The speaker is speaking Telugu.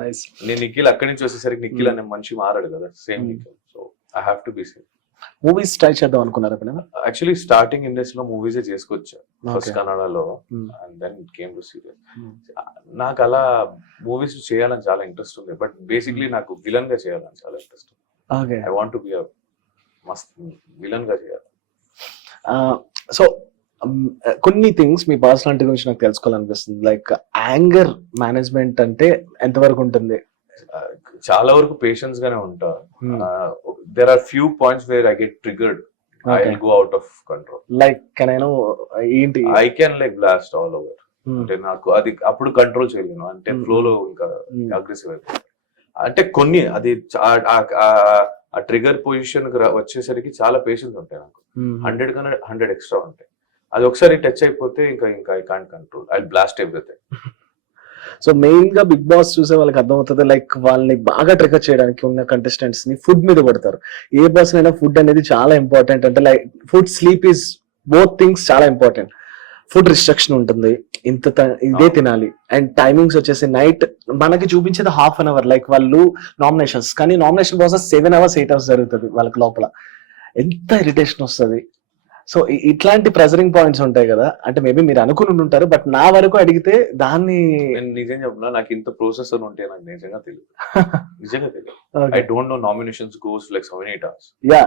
నైస్. నేను నిఖిల్ అక్కడి నుంచి వచ్చేసరికి నిఖిల్ అనే మనిషి మారాడు కదా, same Nikhil. So I have to be same. Movies try చేద్దాం అనుకున్నారు ఎప్పుడైనా? యాక్చువల్లీ స్టార్టింగ్ ఇండస్ట్రీలో మూవీసే చేసుకొచ్చా ఫస్ట్ Okay. కన్నడలో, and then came to serial. నాకు అలా మూవీస్ చేయాలని చాలా ఇంట్రెస్ట్ ఉంది, బట్ బేసిక్లీ నాకు విలన్ గా చేయాలని చాలా ఇంట్రెస్ట్ ఉంది. Okay. I want to be మస్త్ విలన్ గా చేయాలి. సో కొన్ని థింగ్స్ మీ పర్సనాలిటీ గురించి నాకు తెలుసుకోవాలనిపిస్తుంది. లైక్ యాంగర్ మేనేజ్మెంట్ అంటే ఎంతవరకు ఉంటుంది? చాలా వరకు పేషెన్స్ గానే ఉంటా. There are few points where I get triggered, I will go out of control. Like can I know ఏంటి? I can like blast all over. అంటే నాకు అది అప్పుడు కంట్రోల్ చేయలేను, అంటే ఫ్లో లో ఇంకా అగ్రెసివ్ అయిపోయింది. అంటే కొన్ని అది ఆ ట్రిగర్ పొజిషన్ వచ్చేసరికి చాలా పేషెన్స్ ఉంటాయి నాకు. 100 కన్నా 100 ఎక్స్ట్రా ఉంటాయి. అది ఒకసారి టచ్ అయిపోతే ఇంకా I can't control, I blast everything. So main గా బిగ్ బాస్ చూసే వాళ్ళకి అర్థమవుతుంది, లైక్ వాళ్ళని బాగా ట్రిగర్ చేయడానికి ఉన్న కంటెస్టెంట్స్ ని ఫుడ్ మీద పడతారు. ఏ పర్సన్ అయినా ఫుడ్ అనేది చాలా ఇంపార్టెంట్. అంటే like food, sleep is both things చాలా ఇంపార్టెంట్. ఫుడ్ రిస్ట్రిక్షన్ ఉంటుంది, ఇదే తినాలి. అండ్ టైమింగ్స్ వచ్చేసి నైట్ మనకి చూపించేది ½ an hour. లైక్ వాళ్ళు నామినేషన్స్, కానీ నామినేషన్ ప్రాసెస్ 7 hours 8 hours జరుగుతుంది వాళ్ళకి లోపల. ఎంత ఇరిటేషన్ వస్తుంది. సో ఇట్లాంటి ప్రెజరింగ్ పాయింట్స్ ఉంటాయి కదా, అంటే మేబీ మీరు అనుకుని ఉంటారు, బట్ నా వరకు అడిగితే దాన్ని నేను నిజం చెప్తున్నా, నాకు ఇంత ప్రాసెస్ ఉంటే నాకు నిజంగా తెలియదు. నిజంగా తెలియదు. I don't know nominations goes like 7-8 hours. Yeah